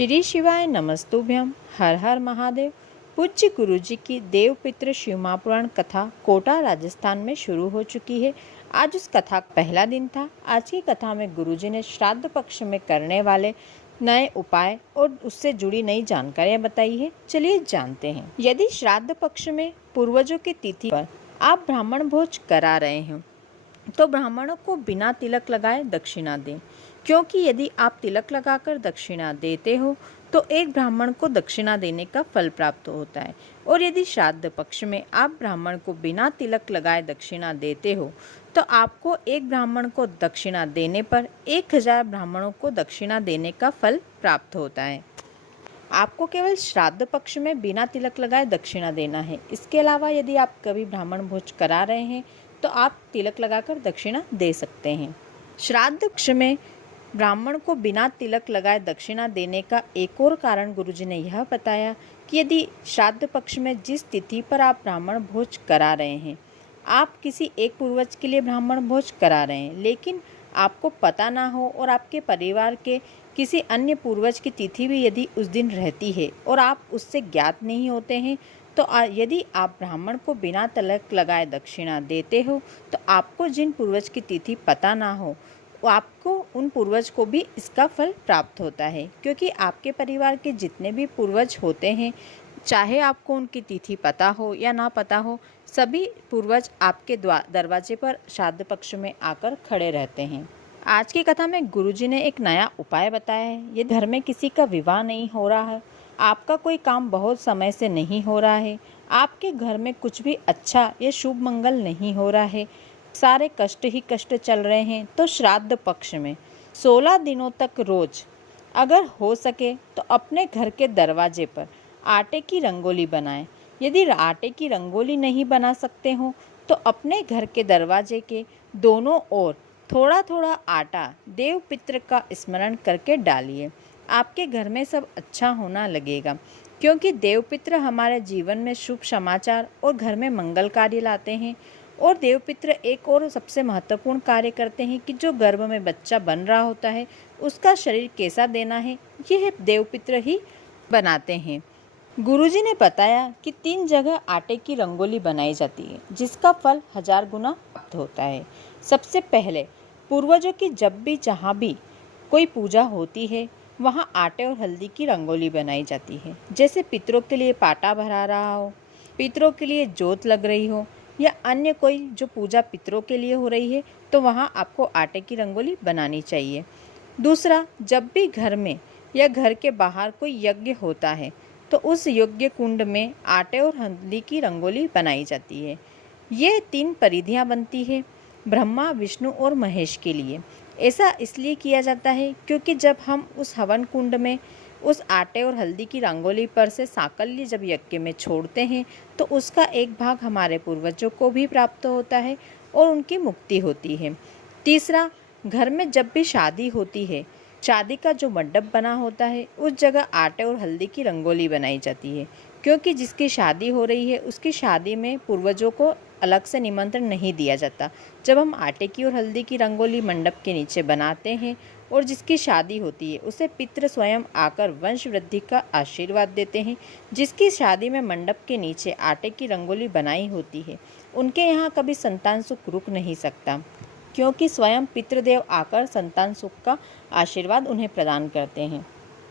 श्री शिवाय नमस्तुभ्यम। हर हर महादेव। पूज्य गुरु जी की देवपित्र शिव महापुराण कथा कोटा राजस्थान में शुरू हो चुकी है। आज उस कथा का पहला दिन था। आज की कथा में गुरु जी ने श्राद्ध पक्ष में करने वाले नए उपाय और उससे जुड़ी नई जानकारियां बताई है। चलिए जानते हैं। यदि श्राद्ध पक्ष में पूर्वजों की तिथि पर आप ब्राह्मण भोज करा रहे हैं तो ब्राह्मणों को बिना तिलक लगाए दक्षिणा दें, क्योंकि यदि आप तिलक लगाकर दक्षिणा देते हो तो एक ब्राह्मण को दक्षिणा देने का फल प्राप्त होता है। और यदि श्राद्ध पक्ष में आप ब्राह्मण को बिना तिलक लगाए दक्षिणा देते हो तो आपको एक ब्राह्मण को दक्षिणा देने पर 1000 ब्राह्मणों को दक्षिणा देने का फल प्राप्त होता है। आपको केवल श्राद्ध पक्ष में बिना तिलक लगाए दक्षिणा देना है। इसके अलावा यदि आप कभी ब्राह्मण भोज करा रहे हैं तो आप तिलक लगाकर दक्षिणा दे सकते हैं। श्राद्ध पक्ष में ब्राह्मण को बिना तिलक लगाए दक्षिणा देने का एक और कारण गुरुजी ने यह बताया कि यदि श्राद्ध पक्ष में जिस तिथि पर आप ब्राह्मण भोज करा रहे हैं, आप किसी एक पूर्वज के लिए ब्राह्मण भोज करा रहे हैं, लेकिन आपको पता ना हो और आपके परिवार के किसी अन्य पूर्वज की तिथि भी यदि उस दिन रहती है और आप उससे ज्ञात नहीं होते हैं, तो यदि आप ब्राह्मण को बिना तिलक लगाए दक्षिणा देते हो तो आपको जिन पूर्वज की तिथि पता ना हो आपको उन पूर्वज को भी इसका फल प्राप्त होता है, क्योंकि आपके परिवार के जितने भी पूर्वज होते हैं, चाहे आपको उनकी तिथि पता हो या ना पता हो, सभी पूर्वज आपके दरवाजे पर श्राद्ध पक्ष में आकर खड़े रहते हैं। आज की कथा में गुरुजी ने एक नया उपाय बताया है। ये घर में किसी का विवाह नहीं हो रहा है, आपका कोई काम बहुत समय से नहीं हो रहा है, आपके घर में कुछ भी अच्छा या शुभ मंगल नहीं हो रहा है, सारे कष्ट ही कष्ट चल रहे हैं, तो श्राद्ध पक्ष में 16 दिनों तक रोज अगर हो सके तो अपने घर के दरवाजे पर आटे की रंगोली बनाएं। यदि आटे की रंगोली नहीं बना सकते हो तो अपने घर के दरवाजे के दोनों ओर थोड़ा थोड़ा आटा देव पित्र का स्मरण करके डालिए। आपके घर में सब अच्छा होना लगेगा, क्योंकि देवपित्र हमारे जीवन में शुभ समाचार और घर में मंगल कार्य लाते हैं। और देवपित्र एक और सबसे महत्वपूर्ण कार्य करते हैं कि जो गर्भ में बच्चा बन रहा होता है उसका शरीर कैसा देना है, यह देवपित्र ही बनाते हैं। गुरुजी ने बताया कि 3 जगह आटे की रंगोली बनाई जाती है, जिसका फल 1000 गुना प्राप्त होता है। सबसे पहले पूर्वजों की जब भी जहाँ भी कोई पूजा होती है वहाँ आटे और हल्दी की रंगोली बनाई जाती है। जैसे पितरों के लिए पाटा भरा रहा हो, पितरों के लिए जोत लग रही हो, या अन्य कोई जो पूजा पितरों के लिए हो रही है, तो वहाँ आपको आटे की रंगोली बनानी चाहिए। दूसरा, जब भी घर में या घर के बाहर कोई यज्ञ होता है तो उस यज्ञ कुंड में आटे और हल्दी की रंगोली बनाई जाती है। ये 3 परिधियाँ बनती है ब्रह्मा, विष्णु और महेश के लिए। ऐसा इसलिए किया जाता है क्योंकि जब हम उस हवन कुंड में उस आटे और हल्दी की रंगोली पर से साकल्य जब यज्ञ में छोड़ते हैं तो उसका एक भाग हमारे पूर्वजों को भी प्राप्त होता है और उनकी मुक्ति होती है। तीसरा, घर में जब भी शादी होती है, शादी का जो मंडप बना होता है उस जगह आटे और हल्दी की रंगोली बनाई जाती है, क्योंकि जिसकी शादी हो रही है उसकी शादी में पूर्वजों को अलग से निमंत्रण नहीं दिया जाता। जब हम आटे की और हल्दी की रंगोली मंडप के नीचे बनाते हैं और जिसकी शादी होती है उसे पितृ स्वयं आकर वंश वृद्धि का आशीर्वाद देते हैं। जिसकी शादी में मंडप के नीचे आटे की रंगोली बनाई होती है उनके यहाँ कभी संतान सुख रुक नहीं सकता, क्योंकि स्वयं पितृदेव आकर संतान सुख का आशीर्वाद उन्हें प्रदान करते हैं।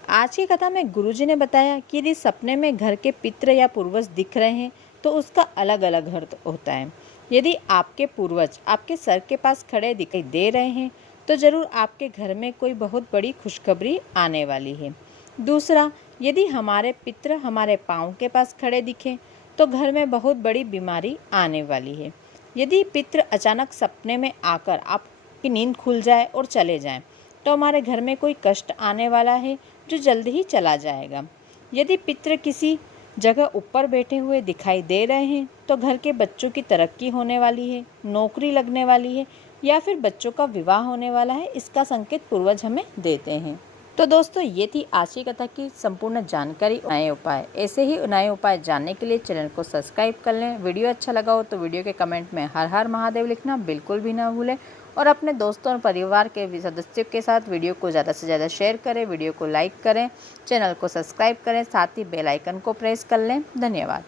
आज की कथा में गुरुजी ने बताया कि यदि सपने में घर के पितृ या पूर्वज दिख रहे हैं तो उसका अलग अलग अर्थ होता है। यदि आपके पूर्वज आपके सर के पास खड़े दिखाई दे रहे हैं तो ज़रूर आपके घर में कोई बहुत बड़ी खुशखबरी आने वाली है। दूसरा, यदि हमारे पितृ हमारे पाँव के पास खड़े दिखें तो घर में बहुत बड़ी बीमारी आने वाली है। यदि पितृ अचानक सपने में आकर आपकी नींद खुल जाए और चले जाएं, तो हमारे घर में कोई कष्ट आने वाला है जो जल्द ही चला जाएगा। यदि पितृ किसी जगह ऊपर बैठे हुए दिखाई दे रहे हैं तो घर के बच्चों की तरक्की होने वाली है, नौकरी लगने वाली है या फिर बच्चों का विवाह होने वाला है, इसका संकेत पूर्वज हमें देते हैं। तो दोस्तों, ये थी आज की कथा की संपूर्ण जानकारी, नए उपाय। ऐसे ही नए उपाय जानने के लिए चैनल को सब्सक्राइब कर लें। वीडियो अच्छा लगा हो तो वीडियो के कमेंट में हर हर महादेव लिखना बिल्कुल भी ना भूलें और अपने दोस्तों और परिवार के सदस्यों के साथ वीडियो को ज़्यादा से ज़्यादा शेयर करें, वीडियो को लाइक करें, चैनल को सब्सक्राइब करें, साथ ही बेल आइकन को प्रेस कर लें। धन्यवाद।